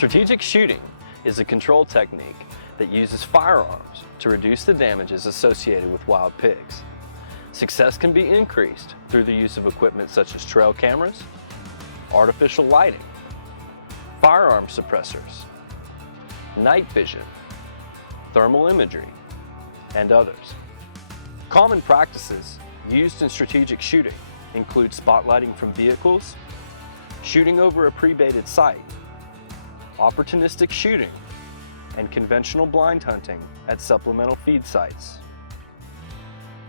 Strategic shooting is a control technique that uses firearms to reduce the damages associated with wild pigs. Success can be increased through the use of equipment such as trail cameras, artificial lighting, firearm suppressors, night vision, thermal imagery, and others. Common practices used in strategic shooting include spotlighting from vehicles, shooting over a pre-baited site, opportunistic shooting, and conventional blind hunting at supplemental feed sites.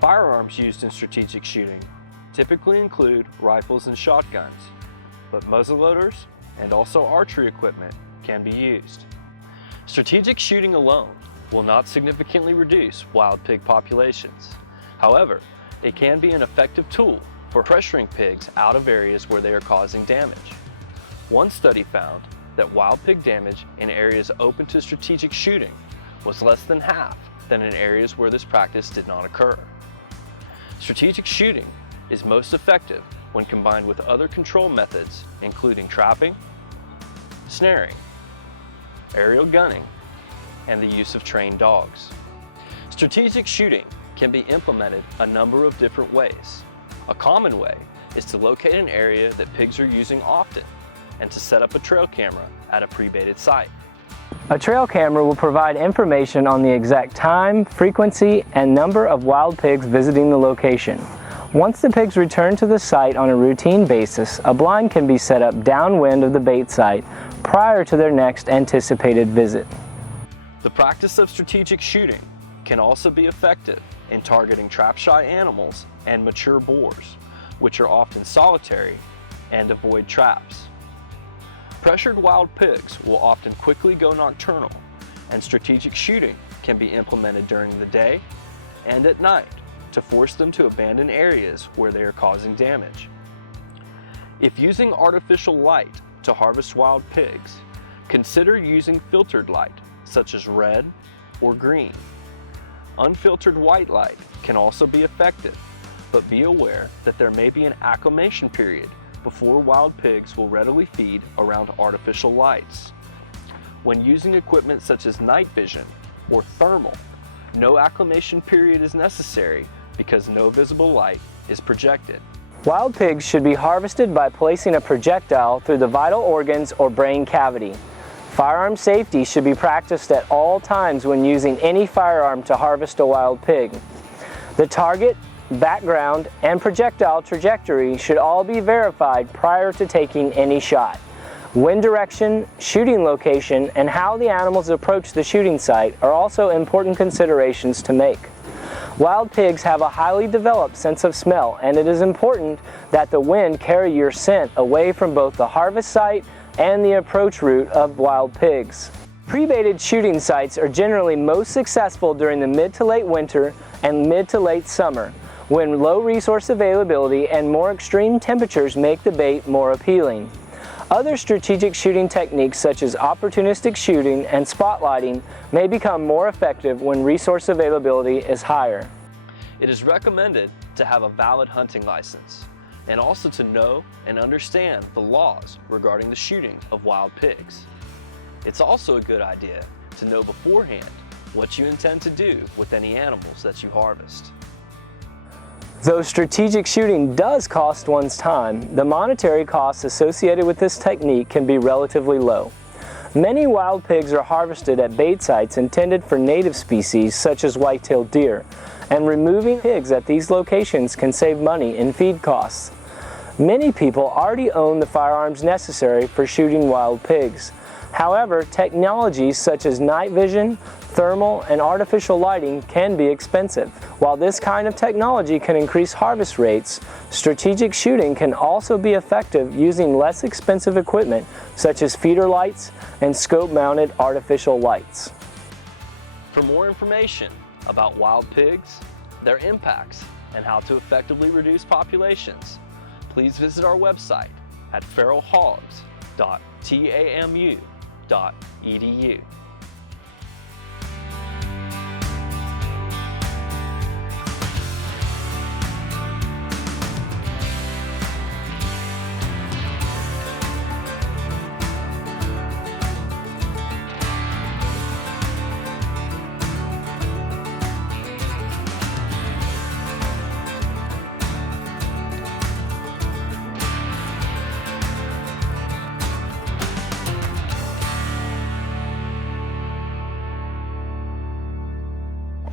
Firearms used in strategic shooting typically include rifles and shotguns, but muzzleloaders and also archery equipment can be used. Strategic shooting alone will not significantly reduce wild pig populations. However, it can be an effective tool for pressuring pigs out of areas where they are causing damage. One study found that wild pig damage in areas open to strategic shooting was less than half than in areas where this practice did not occur. Strategic shooting is most effective when combined with other control methods, including trapping, snaring, aerial gunning, and the use of trained dogs. Strategic shooting can be implemented a number of different ways. A common way is to locate an area that pigs are using often and to set up a trail camera at a pre-baited site. A trail camera will provide information on the exact time, frequency, and number of wild pigs visiting the location. Once the pigs return to the site on a routine basis, a blind can be set up downwind of the bait site prior to their next anticipated visit. The practice of strategic shooting can also be effective in targeting trap-shy animals and mature boars, which are often solitary and avoid traps. Pressured wild pigs will often quickly go nocturnal, and strategic shooting can be implemented during the day and at night to force them to abandon areas where they are causing damage. If using artificial light to harvest wild pigs, consider using filtered light such as red or green. Unfiltered white light can also be effective, but be aware that there may be an acclimation period before wild pigs will readily feed around artificial lights. When using equipment such as night vision or thermal, no acclimation period is necessary because no visible light is projected. Wild pigs should be harvested by placing a projectile through the vital organs or brain cavity. Firearm safety should be practiced at all times when using any firearm to harvest a wild pig. The target, background, and projectile trajectory should all be verified prior to taking any shot. Wind direction, shooting location, and how the animals approach the shooting site are also important considerations to make. Wild pigs have a highly developed sense of smell, and it is important that the wind carry your scent away from both the harvest site and the approach route of wild pigs. Pre-baited shooting sites are generally most successful during the mid to late winter and mid to late summer, when low resource availability and more extreme temperatures make the bait more appealing. Other strategic shooting techniques such as opportunistic shooting and spotlighting may become more effective when resource availability is higher. It is recommended to have a valid hunting license and also to know and understand the laws regarding the shooting of wild pigs. It's also a good idea to know beforehand what you intend to do with any animals that you harvest. Though strategic shooting does cost one's time, the monetary costs associated with this technique can be relatively low. Many wild pigs are harvested at bait sites intended for native species such as white-tailed deer, and removing pigs at these locations can save money in feed costs. Many people already own the firearms necessary for shooting wild pigs. However, technologies such as night vision, thermal, and artificial lighting can be expensive. While this kind of technology can increase harvest rates, strategic shooting can also be effective using less expensive equipment such as feeder lights and scope-mounted artificial lights. For more information about wild pigs, their impacts, and how to effectively reduce populations, please visit our website at feralhogs.tamu.edu.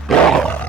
Bye.